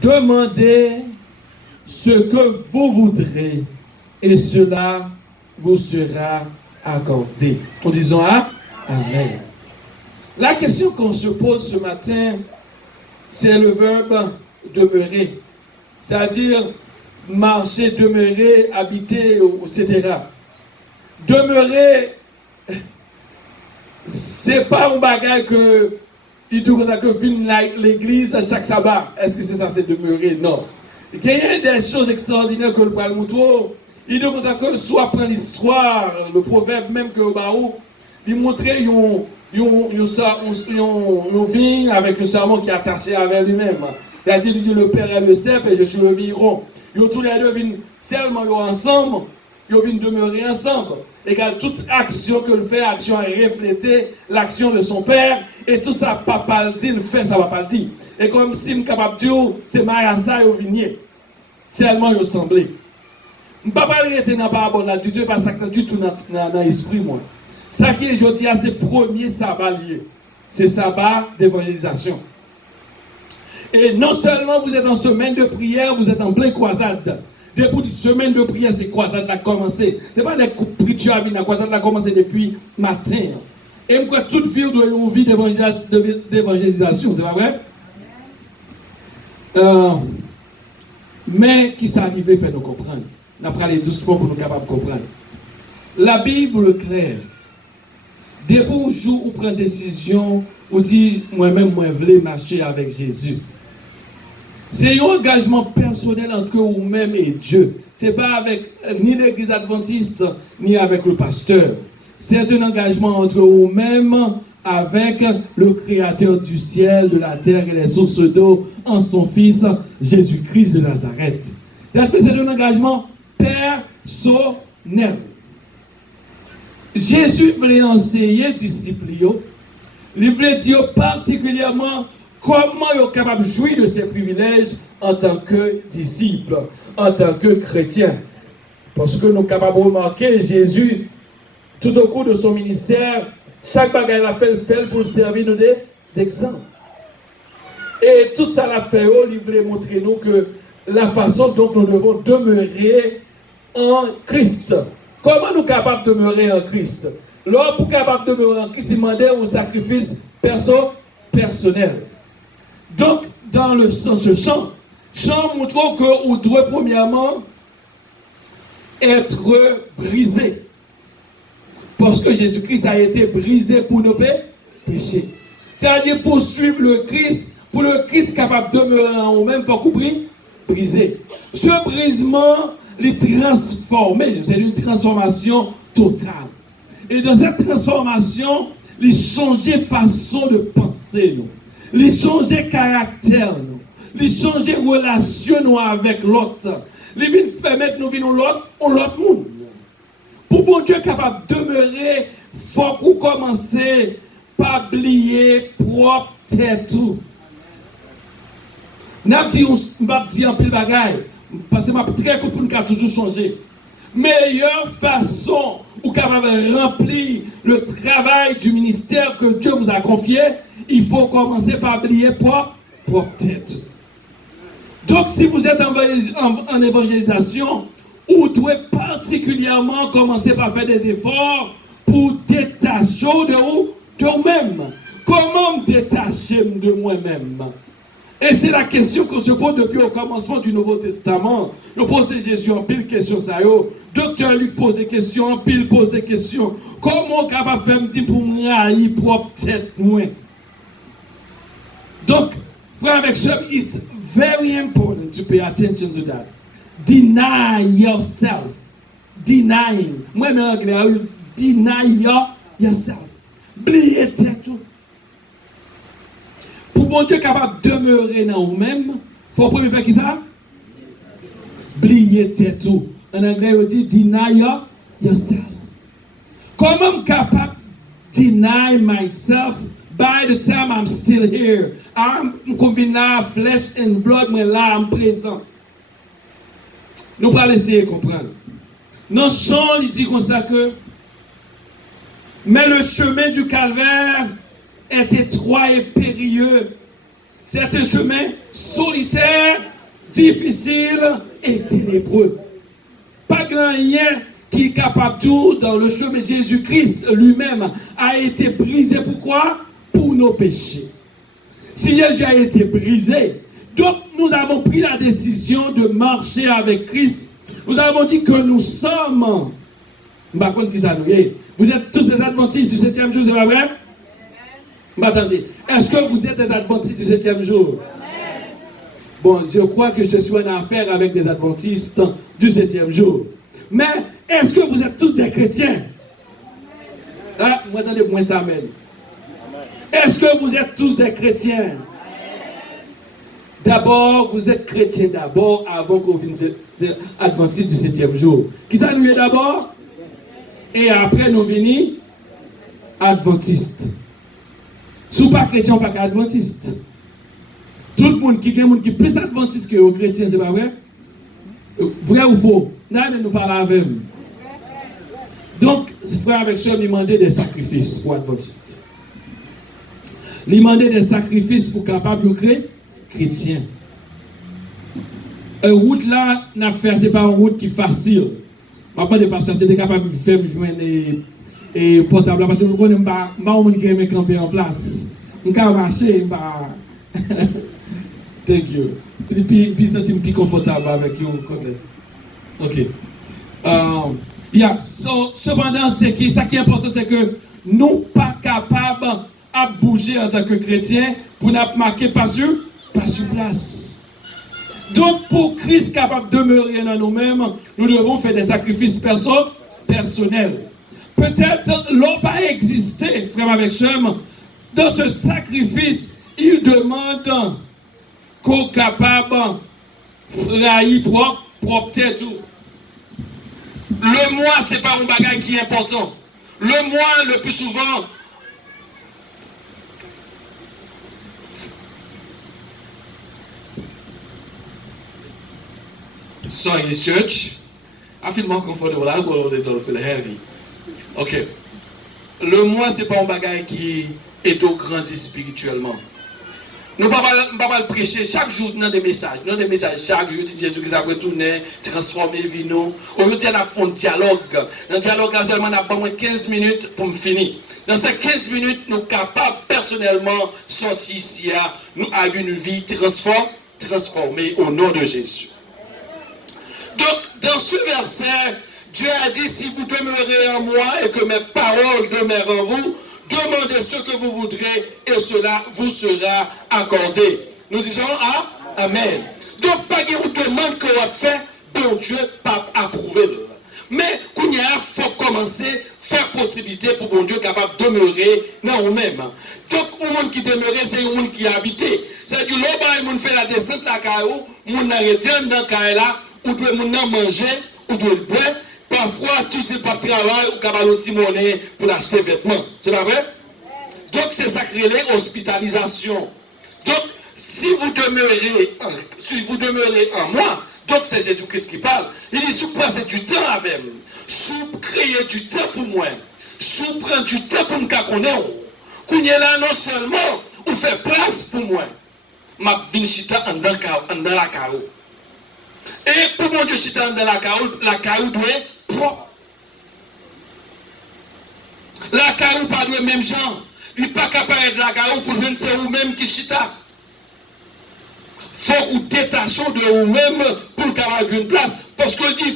Demandez ce que vous voudrez et cela vous sera accordé. En disant Amen. La question qu'on se pose ce matin, c'est le verbe demeurer. C'est-à-dire marcher, demeurer, habiter, etc. Demeurer, c'est pas un bagage que il dit que vient l'église à chaque sabbat. Est-ce que c'est ça, c'est demeurer? Non. Il y a des choses extraordinaires que le Père montrer. Il dit que soit prendre l'histoire, le proverbe même que Baou, il montre une vigne avec un serment qui est attaché avec lui-même. Il a dit le Père est le cep et je suis le vigneron. Ils tous les deux viennent seulement ensemble, ils viennent demeurer ensemble. Et que toute action que le fait, action est reflétée, l'action de son Père, et tout ça, papa le dit, le fait, ça va pas le dire. Et comme si je suis capable de dire, c'est Marassa et au vignier. Seulement, ils semblent. Je ne peux pas arrêter dans la parabole là, du tout, parce que du tout dans l'esprit, moi. Ça qui est, je dis, c'est le premier sabbat lié. C'est sabbat d'évangélisation. Et non seulement vous êtes en semaine de prière, vous êtes en pleine croisade. Depuis une semaine de prière, c'est croisade qui a commencé. Ce n'est pas les préachers qui la croisade a commencé depuis matin. Et je crois que toute vie doit une vie d'évangélisation, c'est pas vrai? Mais qui s'est arrivé fait nous comprendre. On a parlé doucement pour nous capables de comprendre. La Bible est claire. Depuis le jour où on prend une décision, on dit moi-même, moi, je veux marcher avec Jésus. C'est un engagement personnel entre vous-même et Dieu. Ce n'est pas avec ni l'église adventiste, ni avec le pasteur. C'est un engagement entre vous-même avec le Créateur du ciel, de la terre et des sources d'eau, en son Fils, Jésus-Christ de Nazareth. C'est un engagement personnel. Jésus voulait enseigner disciples, il voulait dire particulièrement comment il est capable de jouir de ses privilèges en tant que disciple, en tant que chrétien. Parce que nous sommes capables de remarquer Jésus, tout au cours de son ministère, chaque bagage a fait pour servir nous d'exemple. Et tout ça l'a fait, il voulait montrer nous que la façon dont nous devons demeurer en Christ. Comment nous sommes capables de demeurer en Christ? L'homme pour capable de demeurer en Christ, il demandait un sacrifice personnel. Donc, dans ce chant montre que vous devez premièrement être brisé. Parce que Jésus-Christ a été brisé pour nos péchés. C'est-à-dire pour suivre le Christ, pour le Christ capable de demeurer en vous-même, il faut qu'on briser. Ce brisement, il transformé, c'est une transformation totale. Et dans cette transformation, il changeait façon de penser, nous. Il changeait caractère, nous. Il changeait relation nous avec l'autre. Il vient permettre nous vivre l'autre monde. Pour bon Dieu capable de demeurer, il faut qu'on commence par oublier propre tête tout. N'a dit en pile bagaille parce que m'a très court pour nous toujours changer. Meilleure façon ou capable de remplir le travail du ministère que Dieu vous a confié, il faut commencer par oublier propre tête. Donc si vous êtes en évangélisation, vous devez particulièrement commencer par faire des efforts pour détacher de vous-même. Comment me détacher de moi-même? Et c'est la question qu'on se pose depuis au commencement du Nouveau Testament. Nous posons Jésus en pile question ça. Docteur Luc pose des questions, en pile pose des questions. Comment capable de faire me dire pour me railler propre tête moi? Donc, frère avec sœur, it's very important to pay attention to that. Deny yourself. Denying. Moi, en anglais, deny yourself. Oubliez tête. Pour bon Dieu capable de demeurer dans vous-même, il faut premier faire qui ça? Oubliez tête. En anglais, on dit deny yourself. Comment capable de deny myself by the time I'm still here? I'm conviné flesh and blood, mais là, I'm présent. Nous allons essayer de comprendre. Dans le chant, il dit comme ça que mais le chemin du calvaire est étroit et périlleux. C'est un chemin solitaire difficile et ténébreux. Pas grand rien qui est capable de tout dans le chemin. Jésus-Christ lui-même a été brisé. Pourquoi? Pour nos péchés. Si Jésus a été brisé, donc nous avons pris la décision de marcher avec Christ. Nous avons dit que nous sommes. Par contre, vous êtes tous des adventistes du 7e jour, c'est pas vrai? Attendez, est-ce que vous êtes des adventistes du 7e jour? Bon, je crois que je suis en affaire avec des adventistes du 7e jour. Mais est-ce que vous êtes tous des chrétiens? Ah, moi, attendez, moi, ça amène. Est-ce que vous êtes tous des chrétiens? D'abord, vous êtes chrétiens d'abord avant que vous veniez adventistes du 7e jour. Qui ça nous est d'abord? Et après, nous venons adventistes. Si vous pas chrétien, pas adventiste. Tout le monde qui est plus adventiste que les chrétiens, c'est pas vrai? Vrai ou faux? Non, mais nous parlons avec eux. Donc, frère avec soeur, il demandait des sacrifices pour adventistes. Il demandait des sacrifices pour capable de chrétien. Une route là, ce n'est pas une route qui est facile. Papa de pasteur, c'est capable de faire joindre et portable parce que nous connaissons pas on qui aime camper en place. On peut marcher, thank you. Et puis sentir plus confortable avec vous. OK. Cependant, ça qui est important, c'est que nous pas capables à bouger en tant que chrétiens pour nous marquer pas sur place. Donc, pour Christ capable de demeurer dans nous-mêmes, nous devons faire des sacrifices personnels. Peut-être l'homme pas existé, frère avec soeur. Dans ce sacrifice, il demande qu'on soit capable de railler propre tête. Le moi, ce n'est pas un bagage qui est important. Le moi, le plus souvent, sorry, church. I feel more comfortable. I go a little feel heavy. Ok. Le moi, ce n'est pas un bagage qui est au grandi spirituellement. Nous ne pouvons pas prêcher chaque jour dans des messages. Dans des messages, chaque jour, Jésus-Christ a retourné, transformé vie nous. Aujourd'hui, on a fait un dialogue. Dans le dialogue, là, seulement, on a 15 minutes pour me finir. Dans ces 15 minutes, nous sommes capables personnellement de sortir ici, nous avons une vie transformée au nom de Jésus. Donc, dans ce verset, Dieu a dit, si vous demeurez en moi et que mes paroles demeurent en vous, demandez ce que vous voudrez et cela vous sera accordé. Nous disons Amen. Donc, pas de demande qu'on a fait, bon Dieu pas approuvé. Mais, qu'on y a, il faut commencer faire possibilité pour bon Dieu capable de demeurer dans nous-mêmes. Donc, un monde qui demeure, c'est un monde qui habite. C'est-à-dire, là, on fait la descente la caillou, on arrête dans la caillou là, ou doit manger, ou doit boire. Parfois, tout ce pas travail, ou capable de monnaie pour acheter des vêtements. C'est pas vrai? Donc, c'est ça qui est l'hospitalisation. Donc, si vous demeurez en moi, donc c'est Jésus-Christ qui parle. Il dit, si vous passez du temps avec moi, si vous créez du temps pour moi, si vous prenez du temps pour me connaître, qu'on est là non seulement, vous faites place pour moi, ma vinchita en dans la carreau. Et pour mon Dieu, chita dans la carreau doit être propre. La carreau pas de même genre. Il n'est pas capable de la carreau pour venir c'est vous-même qui chita. Il faut que vous détachez de vous-même pour le capable d'une place. Parce qu'il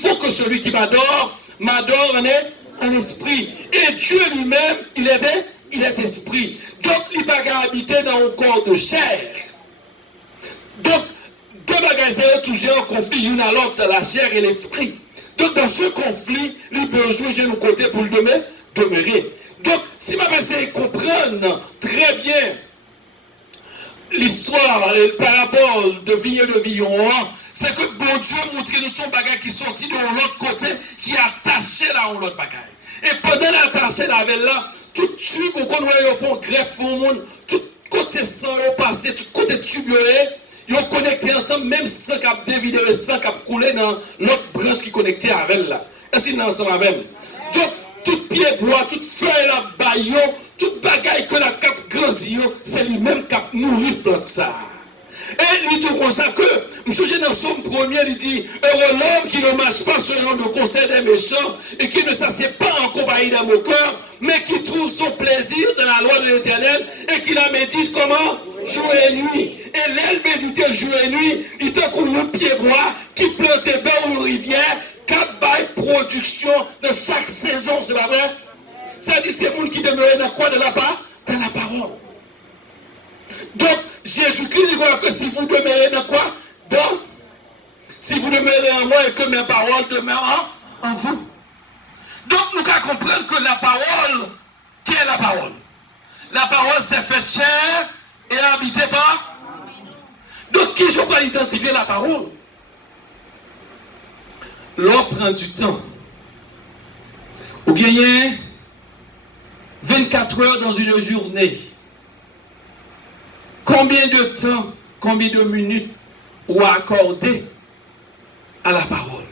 faut que celui qui m'adore en esprit. Et Dieu lui-même, il est esprit. Donc, il ne va pas habiter dans un corps de chair. Donc, deux bagages toujours en conflit, une à l'autre, la chair et l'esprit. Donc, dans ce conflit, il peut jouer de nos côtés pour le demeurer. Donc, si ma personne comprendre très bien l'histoire, le parabole de Vigne de Villon, c'est que bon Dieu montre nous son bagage qui sortit de l'autre côté, qui est attaché là à l'autre bagage. Et pendant l'attaché là, tout tube, qu'on voit, ils font greffe au monde, tout côté sang, ils passé, tout côté tube, ils ont connecté ensemble, même sans cap dévider le sang cap coulé dans l'autre branche qui est connectée avec elle là. Est-ce qu'ils sont ensemble avec elle? Donc, tout pied bois, toute feuille là, baillon, toute bagaille que la cap grandit, c'est lui-même cap nourrit plante ça. Et il dit comme ça que, je dans son premier, il dit, heureux l'homme qui ne marche pas selon le conseil des méchants et qui ne s'assied pas en compagnie d'un moqueur, mais qui trouve son plaisir dans la loi de l'Éternel et qui la médite comment? Jour et nuit. Et l'aile médite jour et nuit, il te coule le pied bois qui plante bains ou rivière, quatre bails production de chaque saison, c'est pas vrai? Ça dit c'est le monde qui demeure dans quoi de là-bas? Dans la parole. Donc, Jésus-Christ dit que si vous demeurez dans quoi? Dans. Si vous demeurez en moi et que mes paroles demeurent en vous. Donc, nous devons comprendre que la parole, qui est la parole? La parole s'est fait chair et habité par. Donc, qui je peux identifier la parole? L'on prend du temps. Ou bien 24 heures dans une journée. Combien de temps, combien de minutes ou accorder à la parole?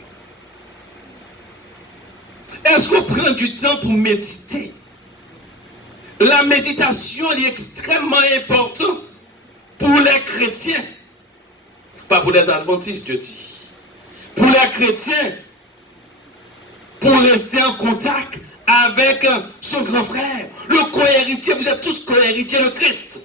Est-ce qu'on prend du temps pour méditer? La méditation est extrêmement importante pour les chrétiens. Pas pour les adventistes, je dis. Pour les chrétiens, pour rester en contact avec son grand frère, le co-héritier, vous êtes tous co-héritiers de Christ.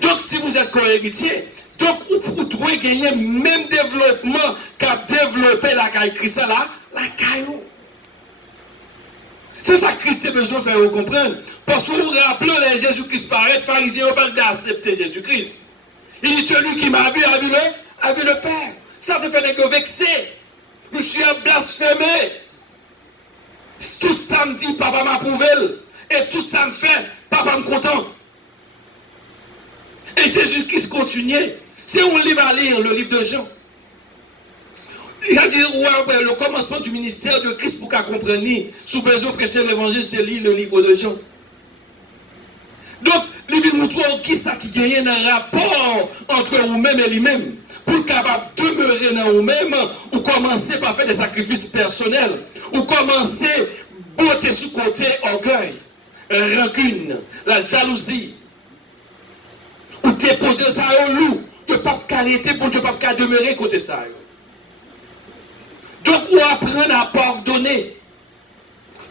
Donc, si vous êtes co-héritier, donc vous pouvez gagner le même développement qu'a développé la caille Christ là, la caille. C'est ça que Christ a besoin de faire vous comprendre. Parce que vous vous rappelez, les Jésus-Christ paraît, les pharisiens n'ont pas d'accepter Jésus-Christ. Il dit celui qui m'a vu a vu le Père. Ça te fait les vexer. Je suis blasphémé. Tout ça me dit, papa m'a approuvé. Et tout ça me fait, papa me content. Et Jésus-Christ continue. C'est un livre à lire, le livre de Jean. Il a dit, ouais, le commencement du ministère de Christ pour qu'à comprendre, sous besoin de prêcher l'évangile, c'est lire le livre de Jean. Donc, il nous montre qui ça qui gagne un rapport entre vous-même et lui-même. Pour capable demeurer dans vous-même, ou commencer par faire des sacrifices personnels, ou commencer botter sous côté orgueil, rancune, la jalousie, ou déposer ça au loup, de ne pas arrêter pour ne pas demeurer côté ça. Donc, ou apprendre à pardonner.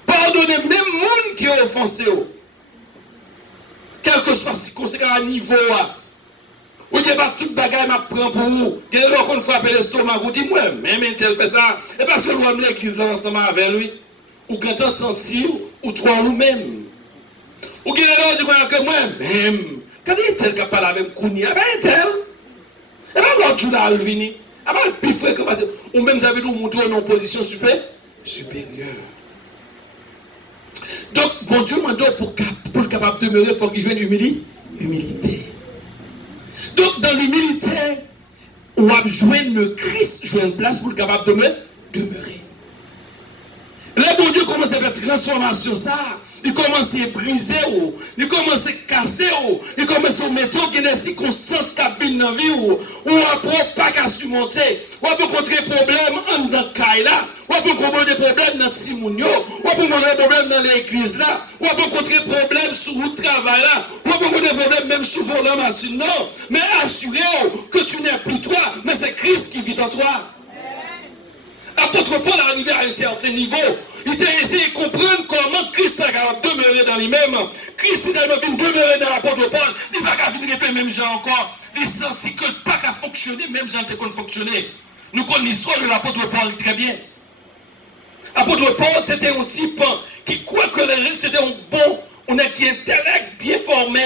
Pardonner même monde qui a offensé. Quel que soit si conséquent à niveau. Ou il n'y a pas toute bagaille m'a prend pour vous. Quel est qu'on frappe l'estomac, vous dites, moi, même tel fait ça. Et parce que l'homme l'église là ensemble avec lui. Ou quand on sentit, ou trois nous-mêmes. Ou quel est l'autre que moi, même. Quand il est tel qui parle avec Kounia, eh bien, tel. Et bien, l'autre jour là, il vient. Ah ben, plus fréquemment, ou même vous avez nous montré en position supérieure. Donc, bon Dieu m'a dit pour le capable de demeurer, il faut qu'il joue une humilité. Donc, dans l'humilité, on va jouer le Christ, jouer une place pour le capable de demeurer. Là, bon Dieu commence à faire transformation, ça. Il commence à briser, il commence à casser, il commence à mettre des circonstances qui viennent dans la vie, ou pas qu'à surmonter, ou à rencontrer des problèmes en dans Kaila, ou à rencontrer des problèmes dans Timounio, ou à rencontrer des problèmes dans l'église là, ou à rencontrer des problèmes sur le travail là, ou à rencontrer des problèmes même sur la machine, non, mais assurez-vous que tu n'es plus toi, mais c'est Christ qui vit en toi. Apôtre Paul est arrivé à un certain niveau. Il a essayé de comprendre comment Christ a demeuré dans lui-même. Christ est demeuré dans l'apôtre Paul. Il n'a pas venir même gens encore. Il sentit que pas qu'à fonctionner, même gens qui ont fonctionné. Nous connaissons l'histoire de l'apôtre Paul très bien. L'apôtre Paul, c'était un type qui croit que c'était un bon, on a qui intellect bien formé,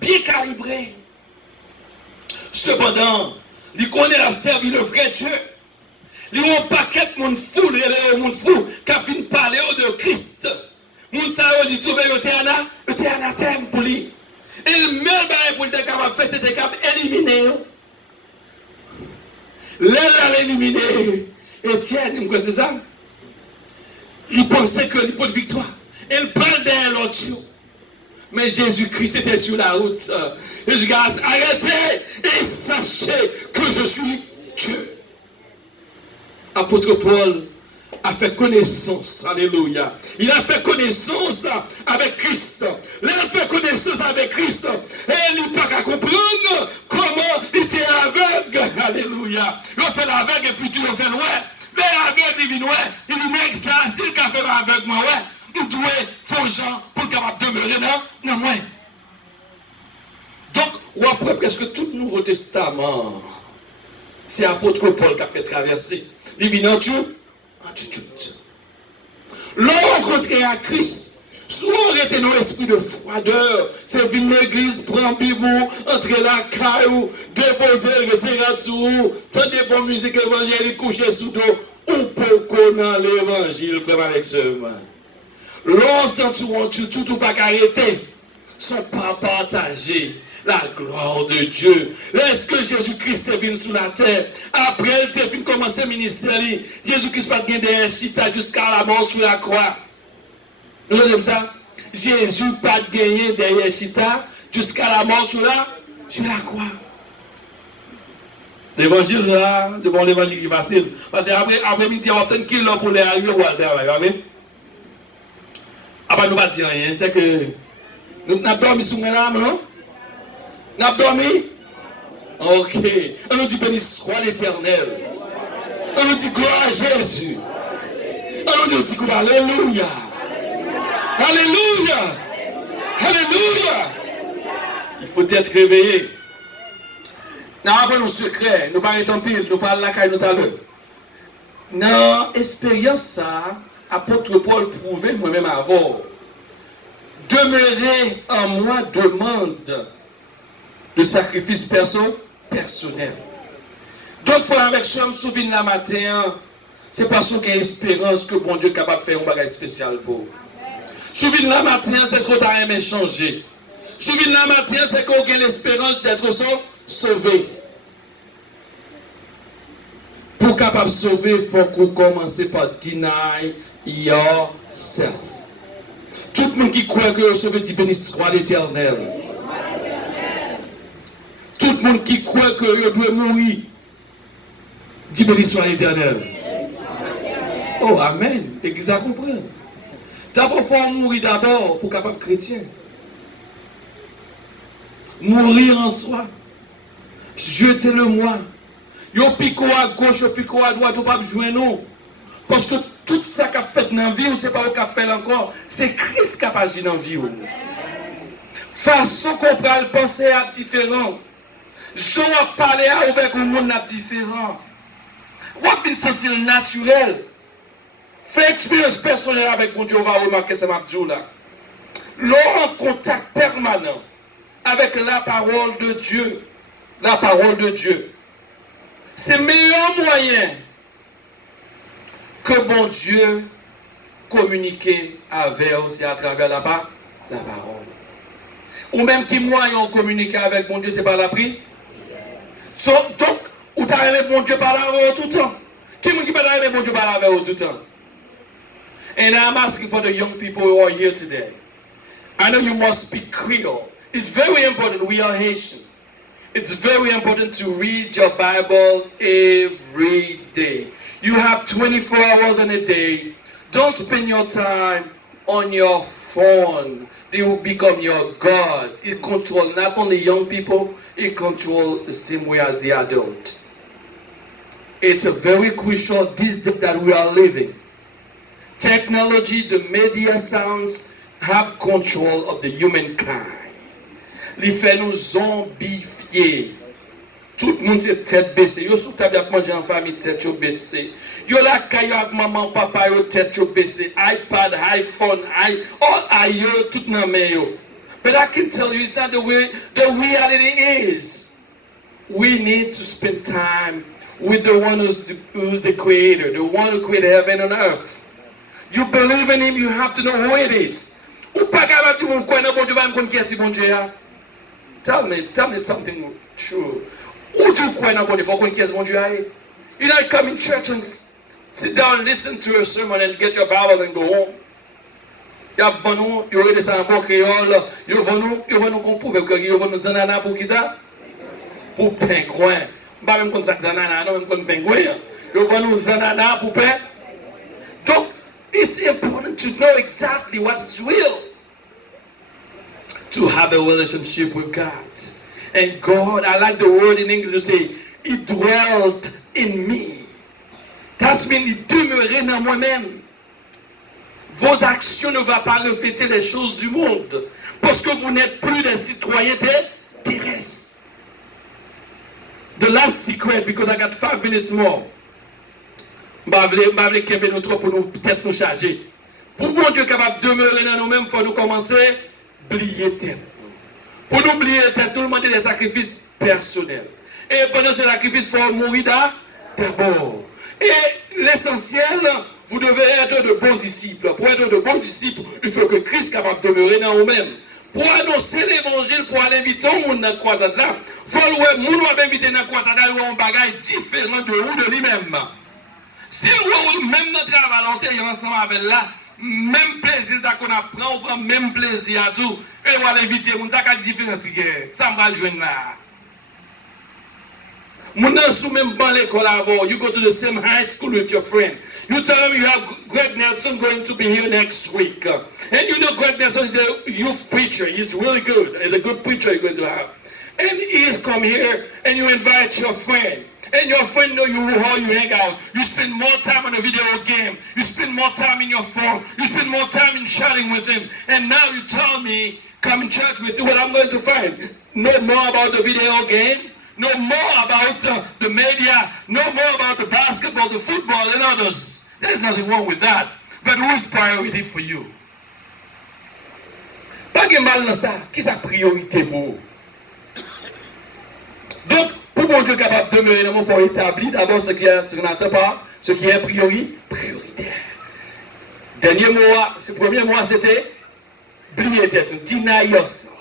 bien calibré. Cependant, il connaît la servi le vrai Dieu. Il y a un paquet de monde fou qui a fini parler de Christ. Moun sa yo dit trouver le anathème pour lui. Et le meilleur bagage pour le capable faire c'était capable éliminer. Là éliminer. Étienne, c'est ça? Il pensait que il peut de victoire. Il parle derrière l'autre. Mais Jésus-Christ était sur la route. Et je dis, arrêtez et sachez que je suis Dieu. Apôtre Paul a fait connaissance, alléluia. Il a fait connaissance avec Christ. Il a fait connaissance avec Christ. Et il n'a pas qu'à comprendre comment il était alléluia. Ils fait l'aveugle et puis tu le fais loin. Mais l'aveugle, il vient loin. Il dit, mec, ça, si le café va avec moi, ouais, nous devons faire gens pour capable demeurer non, moi. Donc, ou après presque tout le Nouveau Testament, c'est l'apôtre Paul qui a fait traverser. Il vient en Dieu, en tout. L'on rencontré à Christ. Souvent, on était dans l'esprit de froideur. C'est venir l'église, prendre Bible, entrer la caillou, déposer le retirer sous, tant de bonne musique évangélique, coucher sous dos. On peut connaître l'évangile, frère avec ce main. L'on tout pas arrêter, sans pas partager la gloire de Dieu. Lorsque Jésus-Christ est venu sur la terre, après il est venu commencer le ministère, Jésus-Christ n'a pas gagné des chita jusqu'à la mort sur la croix. Vous entendez ça? Jésus n'a pas gagné des chita jusqu'à la mort sur la croix. L'évangile, ça, c'est bon, l'évangile qui est facile. Parce qu'après midi, on attend qu'il pour les arriver au travail. Après, nous ne va dire rien. C'est que nous avons dormi sous mes larmes, non? Nous avons dormi? Ok. On nous dit béni soit l'Éternel. On nous dit gloire à Jésus. On nous dit alléluia. Alléluia. Alléluia. Il faut être réveillé. Nous avons nos secrets. Nous parlons en pile. Nous parlons la caille, nous parlons. Dans l'expérience, ça, apôtre Paul prouvait moi-même avant. Demeurer en moi demande de sacrifice personnel. Donc, frère avec soi, me souviens la matin, c'est parce qu'il y a espérance que bon Dieu est capable de faire un bagage spécial pour vous. Souviens la matin, c'est ce que tu as aimé changer. Souviens la matin, c'est qu'on a l'espérance d'être sauvé. Pour capable de sauver, il faut qu'on commence par deny yourself. Tout le monde qui croit que le sauvé dit béni soit l'Éternel. Tout le monde qui croit que je dois mourir, dit béni soit l'Éternel. Oh, amen. L'Église a compris. D'abord, il faut mourir d'abord pour capable chrétien. Mourir en soi. Jetez-le moi. Yo pico à gauche, yo pico à droite, vous ne pouvez pas jouer non. Parce que tout ça qu'a fait dans la vie, ce n'est pas vous qui fait encore. C'est Christ qui a agi dans la vie. Façon qu'on peut penser à différent. Je vais parler avec un monde différent. Vous avez sentir naturel. Faites expérience personnelle avec mon Dieu, on va remarquer ça m'a dit là. L'homme en contact permanent avec la parole de Dieu. La parole de Dieu. C'est le meilleur moyen que bon Dieu communique avec vous, c'est à travers la parole. Ou même qui moyen de communiquer avec bon Dieu, c'est par la prière. Donc, ou tu as bon Dieu parler avec vous tout le temps. Qui peut parler bon Dieu parler avec vous tout le temps? And I'm asking for the young people who are here today. I know you must speak Creole. It's very important. We are Haitian. It's very important to read your Bible every day. You have 24 hours in a day. Don't spend your time on your phone. They will become your God. It controls not only young people, it controls the same way as the adult. It's a very crucial this day that we are living. Technology, the media sounds have control of the humankind. Les fait nous zombifier. Tout le monde c'est tête baissée. Yo sous table avec manger en famille tête baissée. Yo la caillou avec maman papa yo tête baissée. iPad, iPhone, all tout nan men yo. But I can tell you it's not the way the reality is. We need to spend time with the one who's the creator, the one who created heaven and earth. You believe in him, you have to know who it is. Ou pas capable de mon connaître bon Dieu va me connaître qui est bon Dieu. Tell me something true. Who do you know about the you don't come in church and sit down, listen to a sermon and get your Bible and go home. You have venu, you read ça en bon créole, you venu qu'on prouve que you venu zanana pour qui ça? Pour pingouin. Pas même comme ça zanana, non même comme pingouin. You venu zanana pour pain. Donc, it's important to know exactly what is real. To have a relationship with God. And God, I like the word in English to say, He dwelt in me. That means il demeurait dans moi-même. Vos actions ne vont pas refléter les choses du monde. Parce que vous n'êtes plus des citoyens terrestres. The last secret, because I got 5 minutes more. Je vais kembe nous trop pour nous peut-être nous charger. Pour bon Dieu capable de demeurer dans nous-mêmes, il faut nous commencer à oublier tête. Pour nous oublier tête, nous demander des sacrifices personnels. Et pendant ce sacrifice, il faut mourir d'abord. Et l'essentiel, vous devez être de bons disciples. Pour être de bons disciples, il faut que Christ soit capable de demeurer dans vous-même. Pour annoncer l'évangile, pour aller inviter au monde dans la croisade là, il faut que nous inviter dans la croisade là, un bagage différent de vous, de lui-même. Si nous, même notre travail ensemble avec là, même plaisir qu'on apprend, on prend même plaisir à tout, et on va l'inviter, on a une différence, ça va le joindre là. You go to the same high school with your friend. You tell him you have Greg Nelson going to be here next week. And you know Greg Nelson is a youth preacher. He's really good. He's a good preacher you're going to have. And he's come here and you invite your friend. And your friend know you how you hang out. You spend more time on a video game. You spend more time in your phone. You spend more time in chatting with him. And now you tell me, come in church with you, what I'm going to find. Know more about the video game. Know more about the media. Know more about the basketball, the football, and others. There's nothing wrong with that. But who is priority for you? Pas de mal dans ça. Qui est sa priorité pour vous? Donc, pour mon Dieu capable de demeurer dans mon faut établir d'abord ce qui est prioritaire. Dernier mois, ce premier mois c'était oublier tête, deny yourself.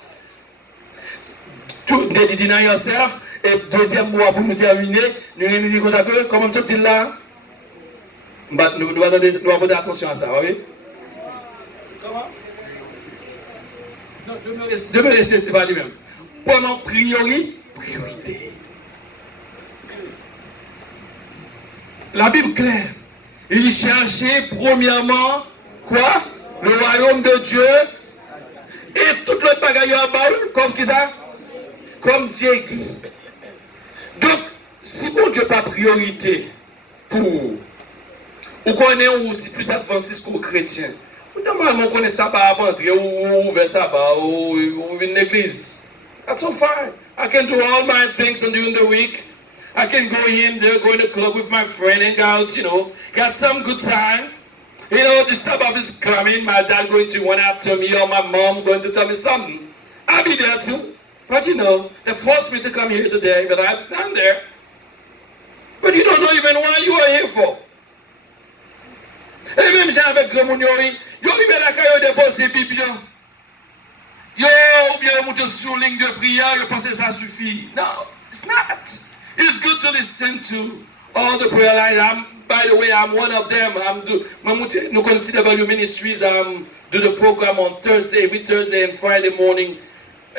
Deny yourself. Et deuxième mois pour nous terminer, nous nous contacter, comment tu dis là? Nous devons porter attention à ça, oui? Comment? Non, demeurer, c'est pas lui-même. Pendant priorité. La Bible claire. Il cherchait premièrement quoi? Le royaume de Dieu et tout le bagaille en bas, comme qui ça? Comme Dieu dit. Donc, si bon Dieu pas priorité pour ou connaît ou si plus adventiste qu'au chrétien, ou normalement connaît ça pas rentrer ou vers ça pas ou une église. That's so fine. I can do all my things during the week. I can go in there, go in the club with my friend and go out, got some good time. The Sabbath is coming, my dad going to one after me or my mom going to tell me something. I'll be there too. But they forced me to come here today, but I'm there. But you don't know even what you are here for. Et même j'ai avec le monde, yo arrivé la caille déposer Bible. Yo bien monter sur ligne de prière, yo pense ça suffit. No, it's not. It's good to listen to all the prayer lines. By the way, I'm one of them. Nous consider value ministries. Do the program on Thursday, every Thursday and Friday morning.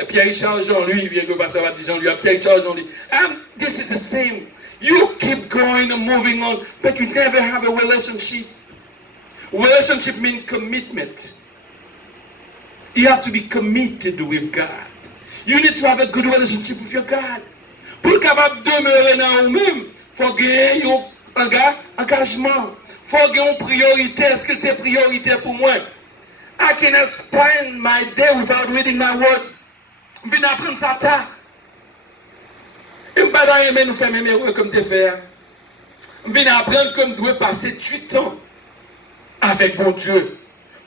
Pierre-Richard Jean-Louis, bien que pasteur va dire Jean-Louis, Pierre-Richard Jean-Louis. This is the same. You keep going and moving on, but you never have a relationship. Relationship means commitment. You have to be committed with God. You need to have a good relationship with your God. Pour capable demeurer dans vous-même, il faut gagner un engagement. Il faut gagner une priorité. Est-ce que c'est priorité pour moi? I cannot spend my day without reading my word. Je viens apprendre ça tard. Et je ne vais pas nous faire mes erreurs comme tu fais. Je viens apprendre comme je dois passer du temps avec mon Dieu.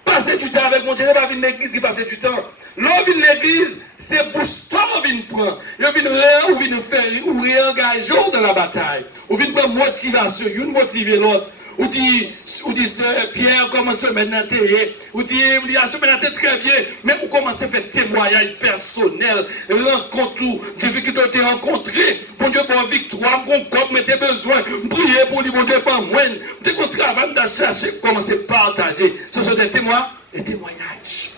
Passer du temps avec mon Dieu, ce n'est pas une église qui passe du temps. L'homme de l'église, c'est pour ça qu'on vient prendre. On vient faire, ou réengager dans la bataille. On vient prendre motivation, une motiver l'autre. Ou dit, Pierre, commence à mettre dans terre. Ou dit, très bien. Mais on commence à faire témoignage personnel. Rencontre tout. Difficulté rencontrée. Bon Dieu, pour victoire, mon corps, mais tes besoins. Priez pour lui, bon Dieu, pas moins. Dès qu'on travaille à chercher, commencer à partager. Ce sont des témoignages.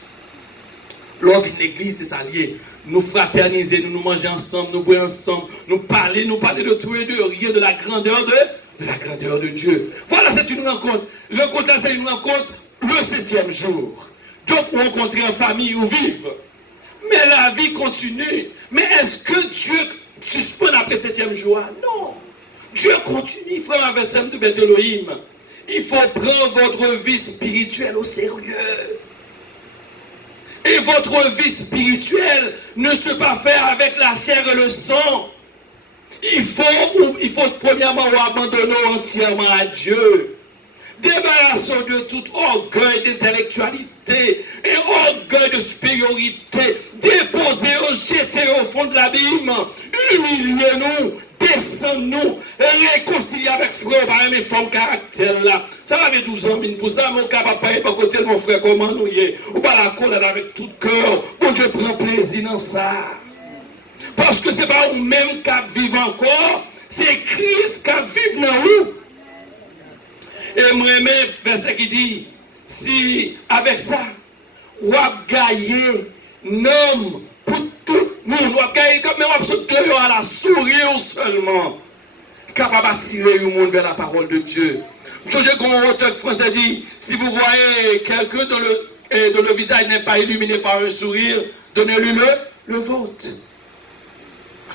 Lors d'une église, c'est ça lié. Nous fraterniser, nous manger ensemble, nous boire ensemble, nous parler de tout et de rien, de la grandeur de Dieu. Voilà, c'est une rencontre. Rencontre là, c'est une rencontre le 7e jour. Donc, on rencontre en famille ou vive. Mais la vie continue. Mais est-ce que Dieu suspendre après 7e jour. Non. Dieu continue, frère, avec Sam de Beth Elohim. Il faut prendre votre vie spirituelle au sérieux. Et votre vie spirituelle ne se pas faire avec la chair et le sang. Il faut premièrement abandonner entièrement à Dieu. Débarrassons de tout orgueil d'intellectualité et orgueil de supériorité. Déposez-le, jetez au fond de l'abîme. Humiliez-nous, descendez-nous, réconciliez avec frère par mes formes caractère là. Ça va avec 12 ans, pour ça, mon capable pas par côté de mon frère, comment nous y est. Ou pas la colère avec tout cœur. Bon Dieu prend plaisir dans ça. Parce que c'est pas vous-même qui vivez encore, c'est Christ qui vit dans vous. Et moi, verset qui dit, si avec ça, vous avez gagné nom pour tout le monde, vous avez gagné comme même absolument à la sourire seulement, capable d'attirer le monde vers la parole de Dieu. Changez comme un auteur français dit, si vous voyez quelqu'un dont le visage n'est pas illuminé par un sourire, donnez-lui le vôtre.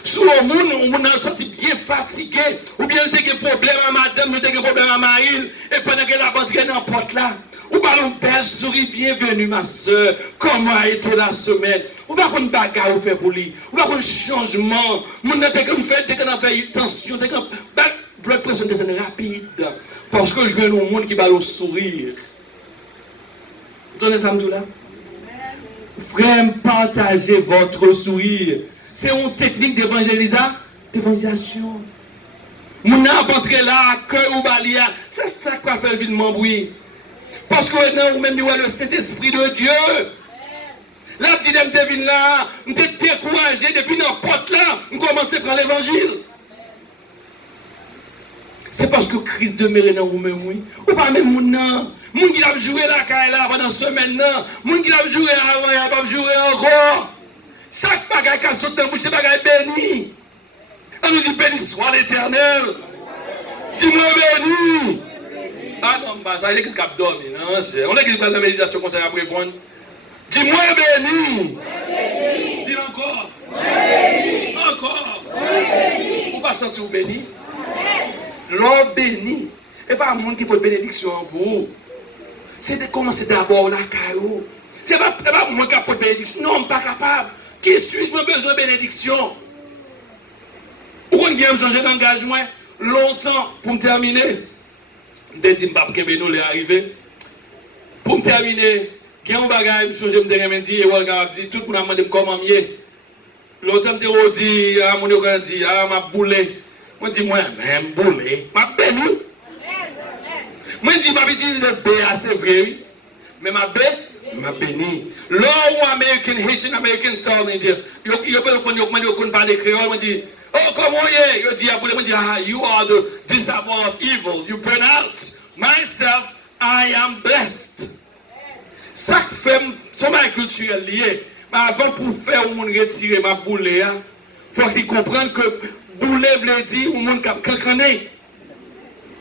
Sous le monde, on a sorti bien fatigué, ou bien il y a des problèmes à madame, il y a des problèmes à Maïl, et pendant qu'elle a rentré dans la porte là, ou pas un belle souris, bienvenue ma soeur, comment a été la semaine, ou pas une bagarre ou fait pour lui, ou pas un changement, on a fait tension, blood pressure descend rapide, parce que je veux un monde qui va le sourire. Vous entendez ça, là? Frère, partagez votre sourire. C'est une technique d'évangélisation. Mon âme entrer là, cœur ou balia, c'est ça qui va faire vite m'embrouiller. Parce que maintenant, vous même le Saint-Esprit de Dieu. Là, petit devine là, je suis découragé depuis n'importe là, je commence à prendre l'évangile. C'est parce que Christ demeure dans vous-même, oui. Ou pas même mon âme. Mon qui a joué là, pendant ce maintenant, mon qui a joué avant, il n'a pas joué encore. Chaque bagage qui saute dans la bouche, c'est bagage béni. On nous dit béni soit l'Éternel. Dis-moi béni. Ah non, ça veut dire qu'est-ce qu'il a dormi. On est qui parle de la méditation qu'on s'est appris répondre. Dis-moi béni. Dis encore. Encore. On va sentir béni. L'homme béni. Et pas un monde qui peut bénédiction pour vous. C'est de commencer d'abord la caillou. C'est pas moi qui peut bénédiction. Non, pas capable. Qui suis-je besoin de bénédiction? Pourquoi on vient changer d'engagement? Longtemps, pour me terminer, dès que je vais arriver, pour me terminer, il y a un bagage, je me dis, tout le monde a demandé comment mieux. Longtemps, je me dis, ma boule. Moi, je dis, moi, même boule, ma béni. Moi, je dis, ma petite B, c'est vrai, mais ma béni. Law American, Haitian American style in there. You parler créole, dit, oh, comment you dit, you are the disciple of evil. You burn out. Myself, I am blessed. Ça fait son culturel lié. Mais avant pour faire au monde retirer ma boule, il faut qu'il comprenne que boule veut dire au monde qui a cancané.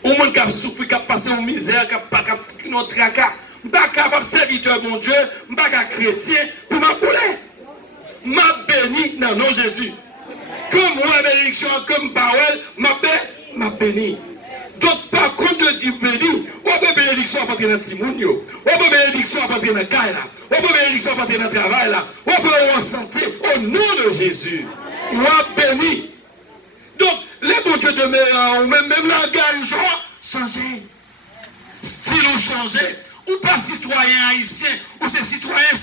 Au monde qui a souffert, qui a passé en misère, qui a pas notre tracas. Je ne suis pas capable de serviteur mon Dieu, je ne suis pas chrétien pour m'appeler. Ma béni dans non Jésus. Comme moi, bénédiction, comme parole, ma béni. Donc, par contre, de dire béni, ou pas bénédiction à partir de Timoun, ou pas bénédiction à partir de Kaila, ou pas bénédiction à partir de travail, ou pas en santé, au nom de Jésus. Ou béni. Donc, les bons dieux demeurent, ou même langage, changer. Style changer. Ou pas citoyen haïtien, ou c'est citoyen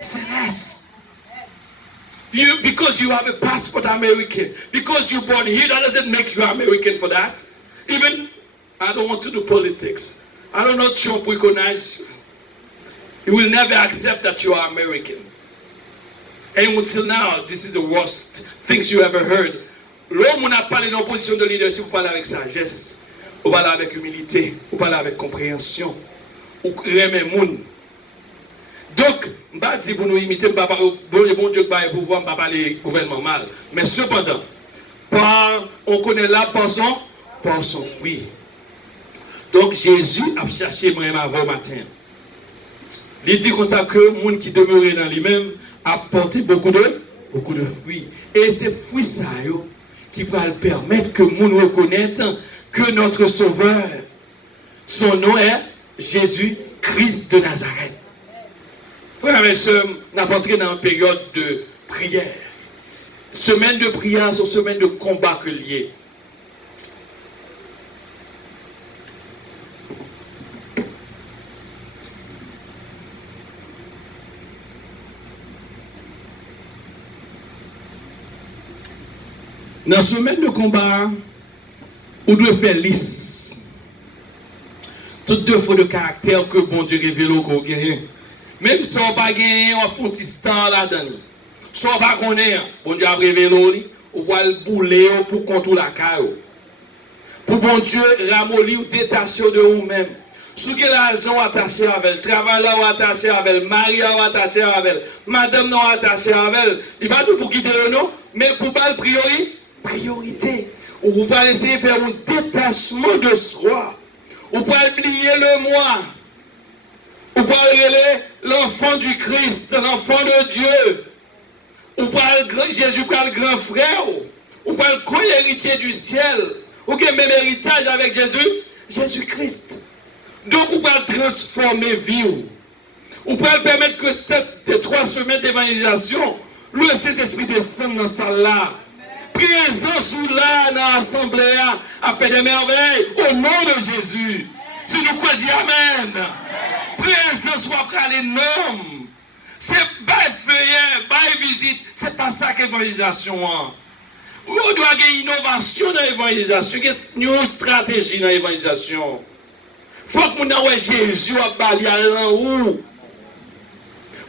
céleste. Because you have a passport American, because you're born here, that doesn't make you American for that. Even, I don't want to do politics. I don't know Trump recognize you. He will never accept that you are American. And until now, this is the worst things you ever heard. L'homme n'a pas en position de leadership, vous parlez avec sagesse, vous parlez avec humilité, vous parlez avec compréhension. Ou remet moun. Donc, je ne vais pas dire pour nous imiter, bon Dieu va pouvoir ne pas parler gouvernement mal. Mais cependant, on connaît là par son fruit. Donc Jésus a cherché moi-même avant matin. Il dit comme ça que le monde qui demeurait dans lui-même a porté beaucoup de fruits. Et ces fruits, ça, qui va permettre que nous reconnaissons que notre Sauveur, son nom est Jésus-Christ de Nazareth. Frères et sœurs, nous avons entré dans une période de prière. Semaine de prière, c'est une semaine de combat que lié. Dans la semaine de combat, on doit faire liste. Toutes deux fois de caractère que bon Dieu révèle au gagne. Même si on n'a pas gagné, on a fait un petit temps là-dedans. Si on n'a pas connaître, bon Dieu a révélé, on va le bouler pour contrôler la caille. Pour bon Dieu, ramollir ou détacher de vous-même. Si vous avez l'argent attaché avec elle, le travail là attaché avec elle, le mari attaché avec elle, madame non attaché avec elle, il va tout pour quitter le nom, mais pour pas le priorité. Ou vous pouvez essayer de faire un détachement de soi. Ou pouvez oublier le moi. Ou pouvez l'enfant du Christ, l'enfant de Dieu. Ou pouvez Jésus le grand frère. Ou pouvez le co-héritier du ciel. Ou que même héritage avec Jésus-Christ. Donc vous pouvez transformer vie. Vous pouvez permettre que ces 3 semaines d'évangélisation, le Saint-Esprit descende dans la salle là. Présence ou là dans l'assemblée a fait des merveilles au nom de Jésus. Si nous croyons, dis Amen. Présence soit énorme. C'est bail feuillet, bail visite. C'est pas ça qu'évangélisation. On doit avoir une innovation dans l'évangélisation. Une stratégie dans l'évangélisation. Il faut que nous ayons Jésus à balayer en haut.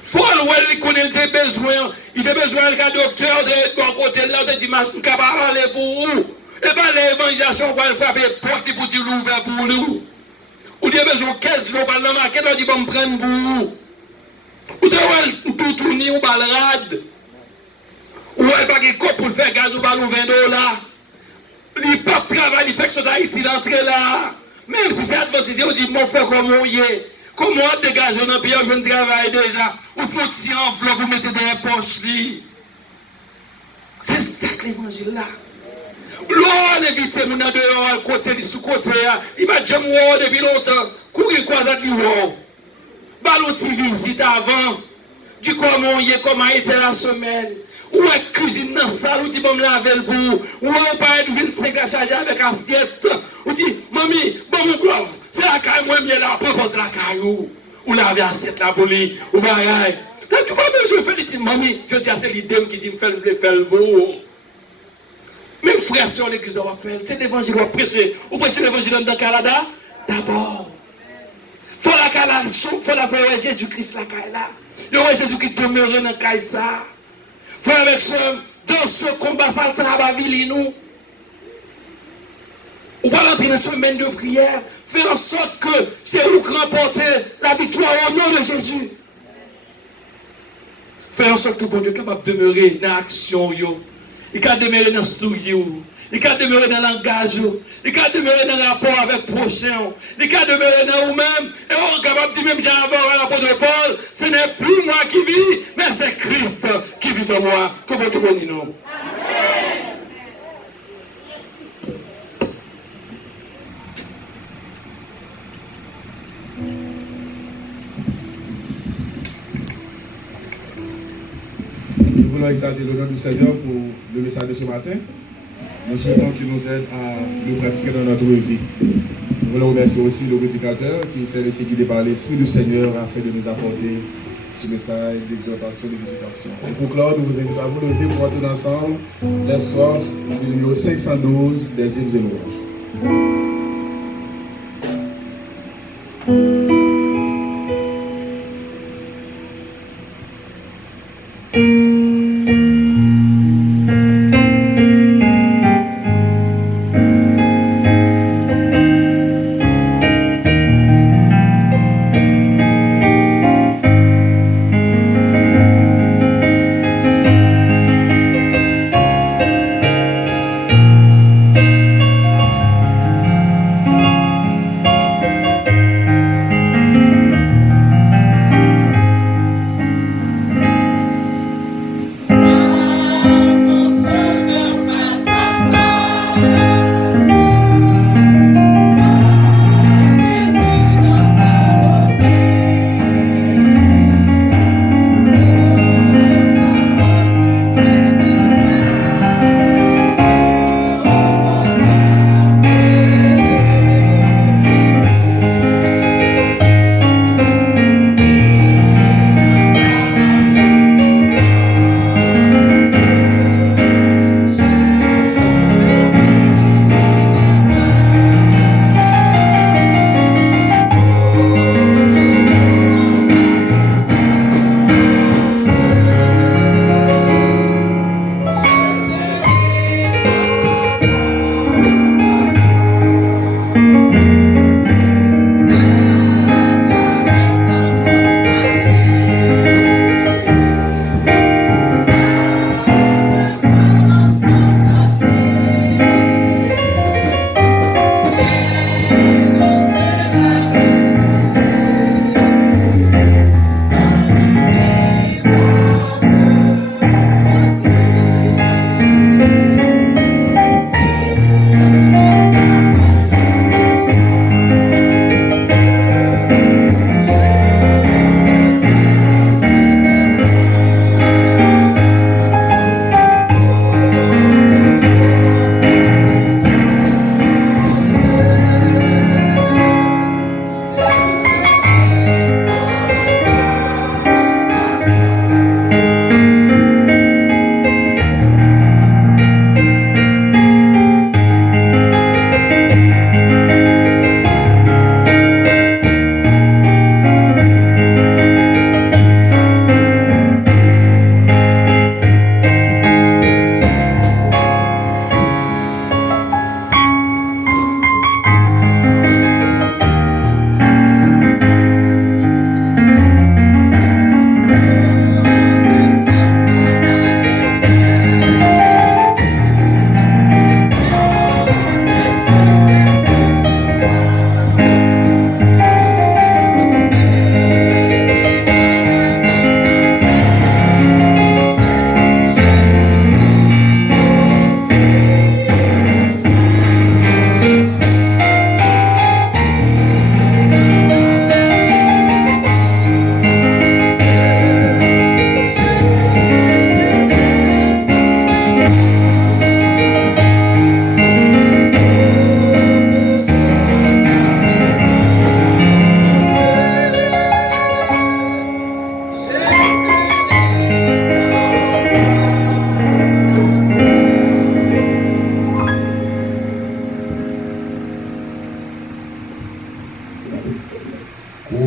Il faut qu'il connaisse des besoins. Il a besoin d'un docteur de bon côté là, de dimanche, nous sommes parler pour vous. Et bien l'évangélisation, on va frapper porte pour dire l'ouvert pour nous. Ou il a besoin de 15 jours, on va marquer, on dit bon, prendre pour vous. Ou de tout tourner, on va le rad. Ou il n'y a pas de cop pour faire gaz, on va nous $20. Il n'y a pas de travail, il fait que ça Haïti d'entrer là. Même si c'est adventiste, on dit, mon frère, comment il est. Comment on dégage dans le pays, je ne travaille déjà. Ou pour tirer enveloppe, vous mettez dans les poches. C'est ça que l'évangile là. L'on évite mon dehors, à côté, sous côté, il va dire moi depuis longtemps. Courir quoi ça dit wow. Balouti visite avant. Du comment il est, comment était la semaine. Ou est cuisine dans la salle, ou dit bon me laver le bout. Ou on parle de 25 à charger avec assiette. Ou dit, mamie, bon mon glove, c'est la caille, moi je là, propose la caillou. Ou laver assiette la bouli, ou bagaille. Quand tu m'as besoin de faire, dit, mamie, je dis à c'est l'idée qui dit, faire le bout. Même frère sur l'église, on va faire, c'est l'évangile, on va prêcher. Ou prêcher l'évangile dans le Canada, d'abord. Faut la caille, faut la faire Jésus-Christ la caille là. Il y a Jésus-Christ demeure dans la caille ça. Frère avec ce, dans ce combat, ça travaille nous. Ou pas l'entrer dans une semaine de prière, faire en sorte que c'est vous qui remportez la victoire au nom de Jésus. Faire en sorte que bon Dieu est capable de demeurer dans l'action, il peut demeurer dans le sourire, il peut demeurer dans le langage, il peut demeurer dans le rapport avec le prochain, il peut demeurer dans vous-même, et on est capable de dire même j'ai avant un rapport de Paul, ce n'est plus moi qui vis, mais c'est Christ qui vit en moi. Comment tu connais nous? Nous voulons exalter le nom du Seigneur pour le message de ce matin. Nous souhaitons qu'il nous aide à le pratiquer dans notre vie. Nous voulons remercier aussi le prédicateur qui s'est laissé guider par l'Esprit du Seigneur afin de nous apporter ce message d'exhortation et d'éducation. Et pour cela, nous vous invitons à vous lever pour entrer ensemble les soirs du numéro 512 des hymnes et louanges.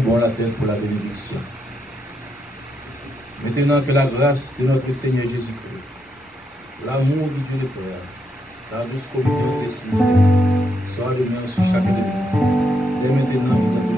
courbons la tête pour la bénédiction. Maintenant que la grâce de notre Seigneur Jésus-Christ, l'amour du Dieu le Père, la douce communion de l'Esprit Saint, soit de nous sur chacun de nous, dès maintenant et dans